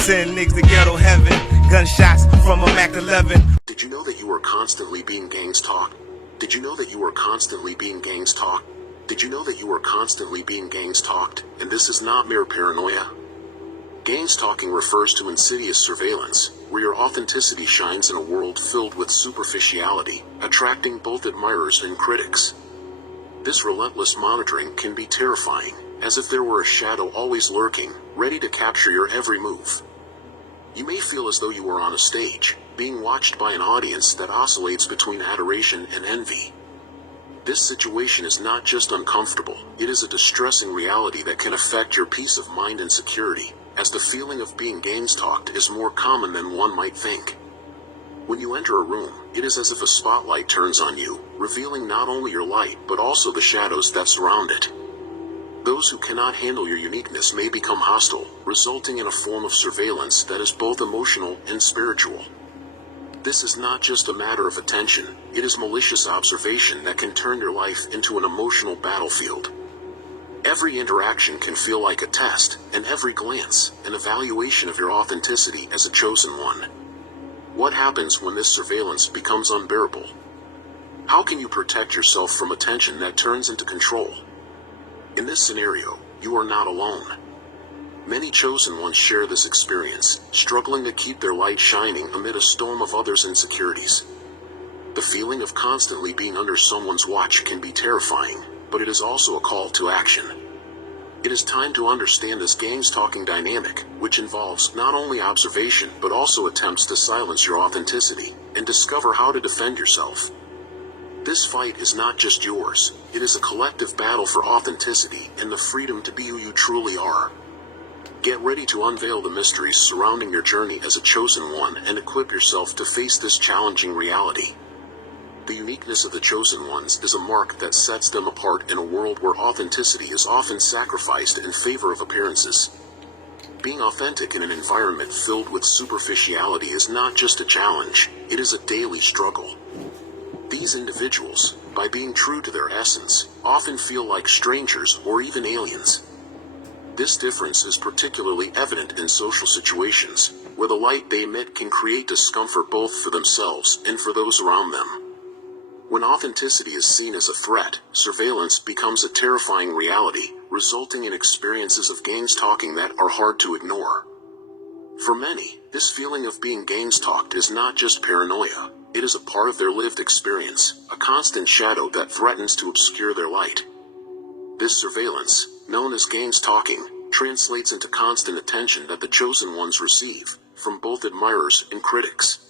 Send niggas to ghetto heaven. Gunshots from a Mac 11. Did you know that you are constantly being gang-stalked? Did you know that you are constantly being gang-stalked? Did you know that you are constantly being gang-stalked, and this is not mere paranoia? Gang-stalking refers to insidious surveillance, where your authenticity shines in a world filled with superficiality, attracting both admirers and critics. This relentless monitoring can be terrifying, as if there were a shadow always lurking, ready to capture your every move. You may feel as though you are on a stage, being watched by an audience that oscillates between adoration and envy. This situation is not just uncomfortable, it is a distressing reality that can affect your peace of mind and security, as the feeling of being gang-stalked is more common than one might think. When you enter a room, it is as if a spotlight turns on you, revealing not only your light but also the shadows that surround it. Those who cannot handle your uniqueness may become hostile, resulting in a form of surveillance that is both emotional and spiritual. This is not just a matter of attention, it is malicious observation that can turn your life into an emotional battlefield. Every interaction can feel like a test, and every glance, an evaluation of your authenticity as a chosen one. What happens when this surveillance becomes unbearable? How can you protect yourself from attention that turns into control? In this scenario, you are not alone. Many chosen ones share this experience, struggling to keep their light shining amid a storm of others' insecurities. The feeling of constantly being under someone's watch can be terrifying, but it is also a call to action. It is time to understand this gang-stalking dynamic, which involves not only observation but also attempts to silence your authenticity, and discover how to defend yourself. This fight is not just yours, it is a collective battle for authenticity and the freedom to be who you truly are. Get ready to unveil the mysteries surrounding your journey as a chosen one and equip yourself to face this challenging reality. The uniqueness of the chosen ones is a mark that sets them apart in a world where authenticity is often sacrificed in favor of appearances. Being authentic in an environment filled with superficiality is not just a challenge, it is a daily struggle. These individuals, by being true to their essence, often feel like strangers or even aliens. This difference is particularly evident in social situations, where the light they emit can create discomfort both for themselves and for those around them. When authenticity is seen as a threat, surveillance becomes a terrifying reality, resulting in experiences of gang-stalking that are hard to ignore. For many, this feeling of being gang-stalked is not just paranoia, it is a part of their lived experience, a constant shadow that threatens to obscure their light. This surveillance, known as gang-stalking, translates into constant attention that the chosen ones receive, from both admirers and critics.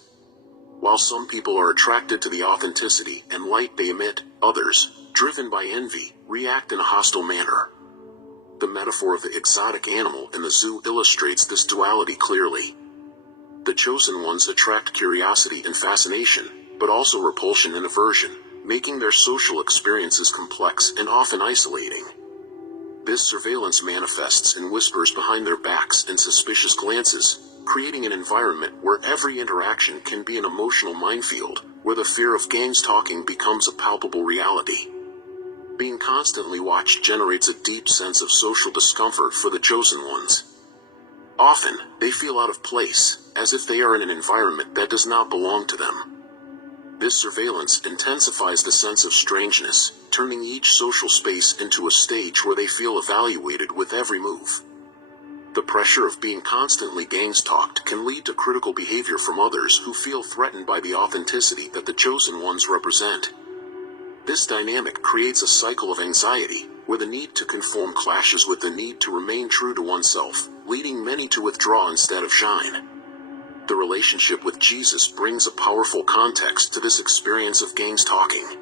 While some people are attracted to the authenticity and light they emit, others, driven by envy, react in a hostile manner. The metaphor of the exotic animal in the zoo illustrates this duality clearly. The chosen ones attract curiosity and fascination, but also repulsion and aversion, making their social experiences complex and often isolating. This surveillance manifests in whispers behind their backs and suspicious glances, creating an environment where every interaction can be an emotional minefield, where the fear of gang-stalking becomes a palpable reality. Being constantly watched generates a deep sense of social discomfort for the chosen ones. Often, they feel out of place, as if they are in an environment that does not belong to them. This surveillance intensifies the sense of strangeness, turning each social space into a stage where they feel evaluated with every move. The pressure of being constantly gang-stalked can lead to critical behavior from others who feel threatened by the authenticity that the chosen ones represent. This dynamic creates a cycle of anxiety, where the need to conform clashes with the need to remain true to oneself, leading many to withdraw instead of shine. The relationship with Jesus brings a powerful context to this experience of gang-stalking.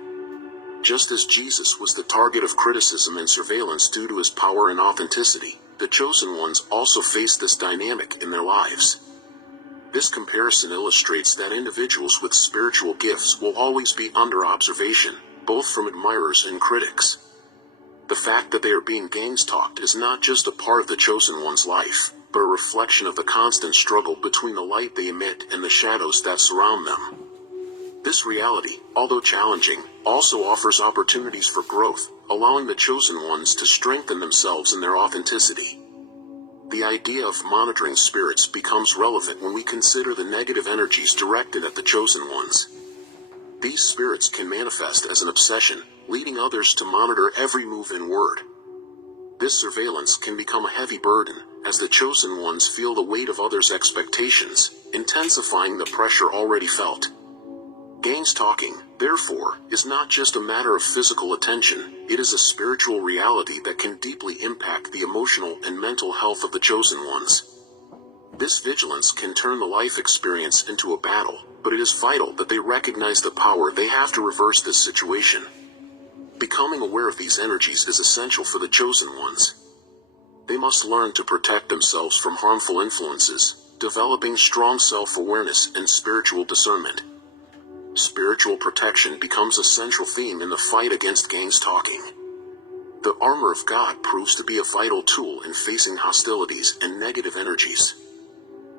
Just as Jesus was the target of criticism and surveillance due to his power and authenticity, the chosen ones also face this dynamic in their lives. This comparison illustrates that individuals with spiritual gifts will always be under observation, both from admirers and critics. The fact that they are being gang-stalked is not just a part of the chosen one's life, but a reflection of the constant struggle between the light they emit and the shadows that surround them. This reality, although challenging, also offers opportunities for growth, allowing the chosen ones to strengthen themselves in their authenticity. The idea of monitoring spirits becomes relevant when we consider the negative energies directed at the chosen ones. These spirits can manifest as an obsession, leading others to monitor every move and word. This surveillance can become a heavy burden, as the chosen ones feel the weight of others' expectations, intensifying the pressure already felt. GangStalking, therefore, is not just a matter of physical attention, it is a spiritual reality that can deeply impact the emotional and mental health of the chosen ones. This vigilance can turn the life experience into a battle, but it is vital that they recognize the power they have to reverse this situation. Becoming aware of these energies is essential for the chosen ones. They must learn to protect themselves from harmful influences, developing strong self-awareness and spiritual discernment. Spiritual protection becomes a central theme in the fight against GangStalking. The armor of God proves to be a vital tool in facing hostilities and negative energies.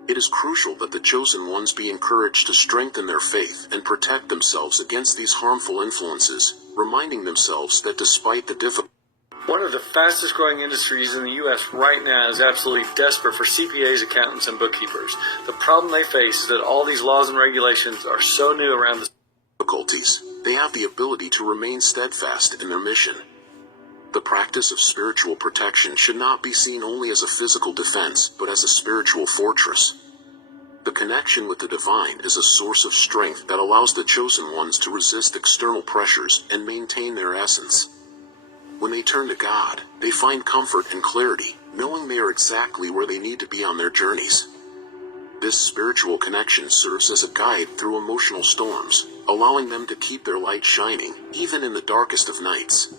It is crucial that the chosen ones be encouraged to strengthen their faith and protect themselves against these harmful influences, reminding themselves that despite the difficulties. One of the fastest growing industries in the U.S. right now is absolutely desperate for CPAs, accountants, and bookkeepers. The problem they face is that all these laws and regulations are so new around the difficulties, they have the ability to remain steadfast in their mission. The practice of spiritual protection should not be seen only as a physical defense, but as a spiritual fortress. The connection with the divine is a source of strength that allows the chosen ones to resist external pressures and maintain their essence. When they turn to God, they find comfort and clarity, knowing they are exactly where they need to be on their journeys. This spiritual connection serves as a guide through emotional storms, allowing them to keep their light shining, even in the darkest of nights.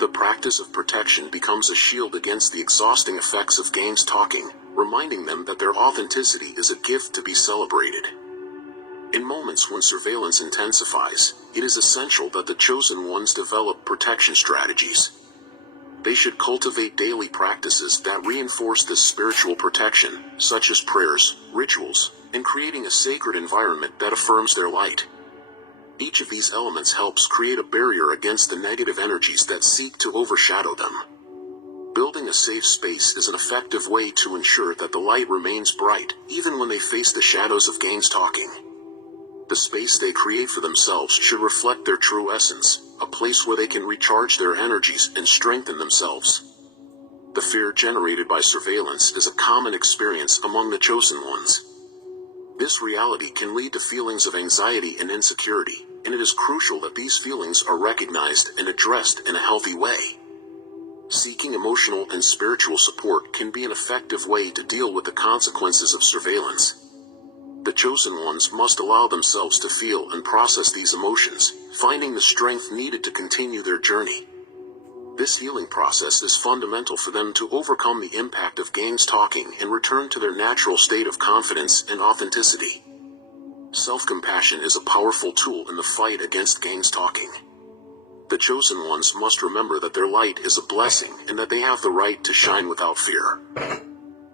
The practice of protection becomes a shield against the exhausting effects of GangStalking, reminding them that their authenticity is a gift to be celebrated. In moments when surveillance intensifies, it is essential that the chosen ones develop protection strategies. They should cultivate daily practices that reinforce this spiritual protection, such as prayers, rituals, and creating a sacred environment that affirms their light. Each of these elements helps create a barrier against the negative energies that seek to overshadow them. Building a safe space is an effective way to ensure that the light remains bright, even when they face the shadows of GangStalking. The space they create for themselves should reflect their true essence, a place where they can recharge their energies and strengthen themselves. The fear generated by surveillance is a common experience among the chosen ones. This reality can lead to feelings of anxiety and insecurity, and it is crucial that these feelings are recognized and addressed in a healthy way. Seeking emotional and spiritual support can be an effective way to deal with the consequences of surveillance. The chosen ones must allow themselves to feel and process these emotions, finding the strength needed to continue their journey. This healing process is fundamental for them to overcome the impact of GangStalking and return to their natural state of confidence and authenticity. Self-compassion is a powerful tool in the fight against GangStalking. The chosen ones must remember that their light is a blessing and that they have the right to shine without fear.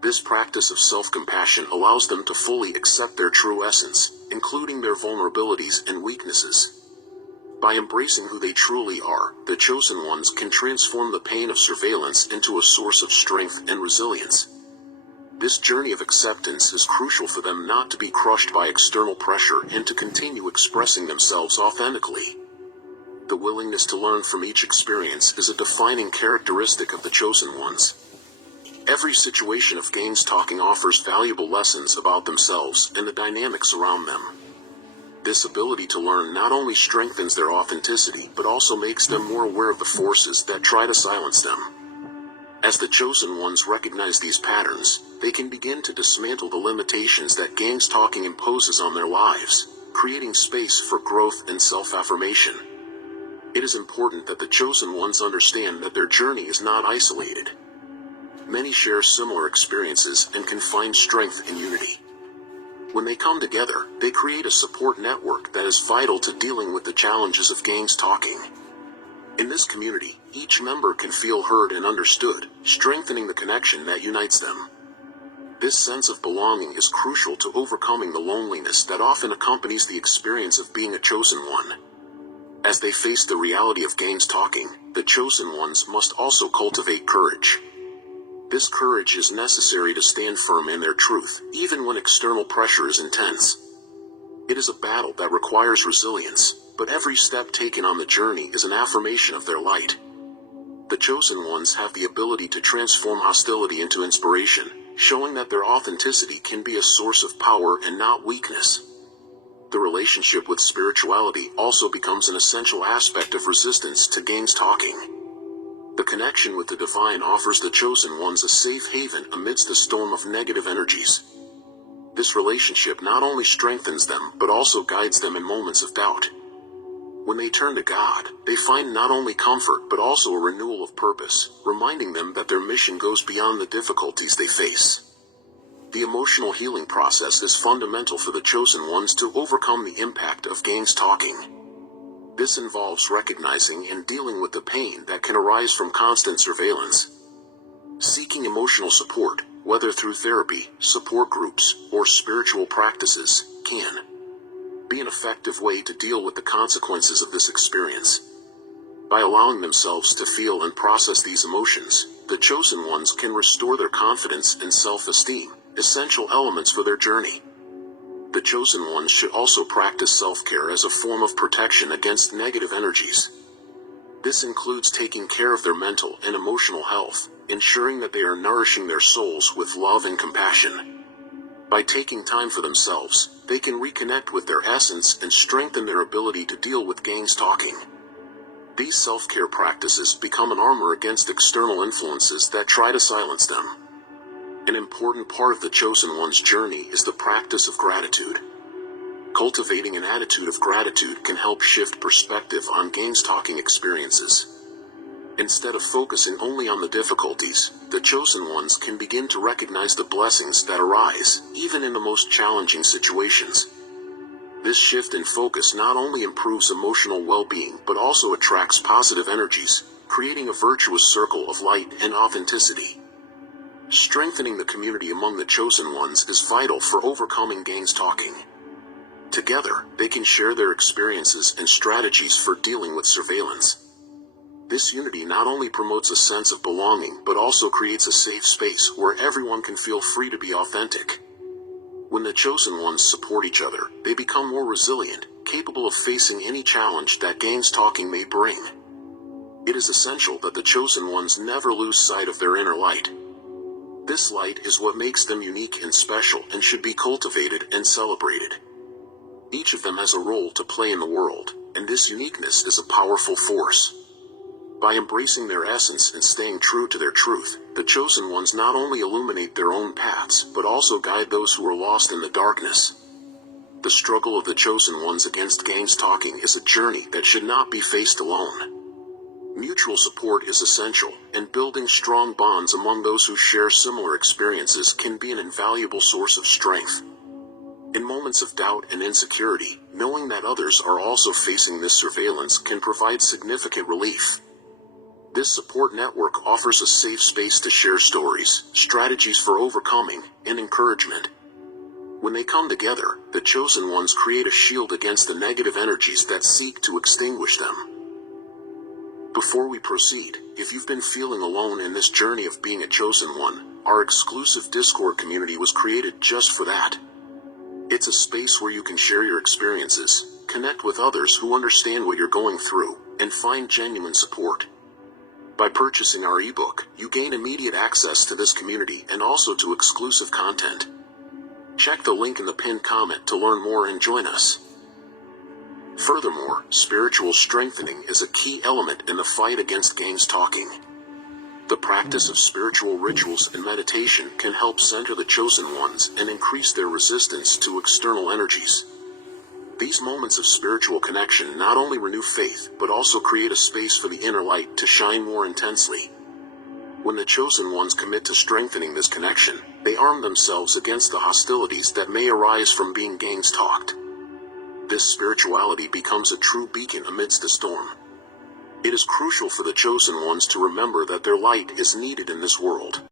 This practice of self-compassion allows them to fully accept their true essence, including their vulnerabilities and weaknesses. By embracing who they truly are, the chosen ones can transform the pain of surveillance into a source of strength and resilience. This journey of acceptance is crucial for them not to be crushed by external pressure and to continue expressing themselves authentically. The willingness to learn from each experience is a defining characteristic of the chosen ones. Every situation of GangStalking offers valuable lessons about themselves and the dynamics around them. This ability to learn not only strengthens their authenticity but also makes them more aware of the forces that try to silence them. As the chosen ones recognize these patterns, they can begin to dismantle the limitations that GangStalking imposes on their lives, creating space for growth and self-affirmation. It is important that the chosen ones understand that their journey is not isolated. Many share similar experiences and can find strength in unity. When they come together, they create a support network that is vital to dealing with the challenges of GangStalking. In this community, each member can feel heard and understood, strengthening the connection that unites them. This sense of belonging is crucial to overcoming the loneliness that often accompanies the experience of being a chosen one. As they face the reality of GangStalking, the chosen ones must also cultivate courage. This courage is necessary to stand firm in their truth, even when external pressure is intense. It is a battle that requires resilience, but every step taken on the journey is an affirmation of their light. The chosen ones have the ability to transform hostility into inspiration, showing that their authenticity can be a source of power and not weakness. The relationship with spirituality also becomes an essential aspect of resistance to GangStalking. The connection with the divine offers the chosen ones a safe haven amidst a storm of negative energies. This relationship not only strengthens them but also guides them in moments of doubt. When they turn to God, they find not only comfort but also a renewal of purpose, reminding them that their mission goes beyond the difficulties they face. The emotional healing process is fundamental for the chosen ones to overcome the impact of GangStalking. This involves recognizing and dealing with the pain that can arise from constant surveillance. Seeking emotional support, whether through therapy, support groups, or spiritual practices, can be an effective way to deal with the consequences of this experience. By allowing themselves to feel and process these emotions, the chosen ones can restore their confidence and self-esteem, essential elements for their journey. The chosen ones should also practice self-care as a form of protection against negative energies. This includes taking care of their mental and emotional health, ensuring that they are nourishing their souls with love and compassion. By taking time for themselves, they can reconnect with their essence and strengthen their ability to deal with GangStalking. These self-care practices become an armor against external influences that try to silence them. An important part of the chosen one's journey is the practice of gratitude. Cultivating an attitude of gratitude can help shift perspective on GangStalking experiences. Instead of focusing only on the difficulties, the chosen ones can begin to recognize the blessings that arise, even in the most challenging situations. This shift in focus not only improves emotional well-being but also attracts positive energies, creating a virtuous circle of light and authenticity. Strengthening the community among the chosen ones is vital for overcoming GangStalking. Together, they can share their experiences and strategies for dealing with surveillance. This unity not only promotes a sense of belonging but also creates a safe space where everyone can feel free to be authentic. When the chosen ones support each other, they become more resilient, capable of facing any challenge that GangStalking may bring. It is essential that the chosen ones never lose sight of their inner light. This light is what makes them unique and special and should be cultivated and celebrated. Each of them has a role to play in the world, and this uniqueness is a powerful force. By embracing their essence and staying true to their truth, the chosen ones not only illuminate their own paths but also guide those who are lost in the darkness. The struggle of the chosen ones against GangStalking is a journey that should not be faced alone. Mutual support is essential, and building strong bonds among those who share similar experiences can be an invaluable source of strength. In moments of doubt and insecurity, knowing that others are also facing this surveillance can provide significant relief. This support network offers a safe space to share stories, strategies for overcoming, and encouragement. When they come together, the chosen ones create a shield against the negative energies that seek to extinguish them. Before we proceed, if you've been feeling alone in this journey of being a chosen one, our exclusive Discord community was created just for that. It's a space where you can share your experiences, connect with others who understand what you're going through, and find genuine support. By purchasing our ebook, you gain immediate access to this community and also to exclusive content. Check the link in the pinned comment to learn more and join us. Furthermore, spiritual strengthening is a key element in the fight against GangStalking. The practice of spiritual rituals and meditation can help center the chosen ones and increase their resistance to external energies. These moments of spiritual connection not only renew faith but also create a space for the inner light to shine more intensely. When the chosen ones commit to strengthening this connection, they arm themselves against the hostilities that may arise from being GangStalked. This spirituality becomes a true beacon amidst the storm. It is crucial for the chosen ones to remember that their light is needed in this world.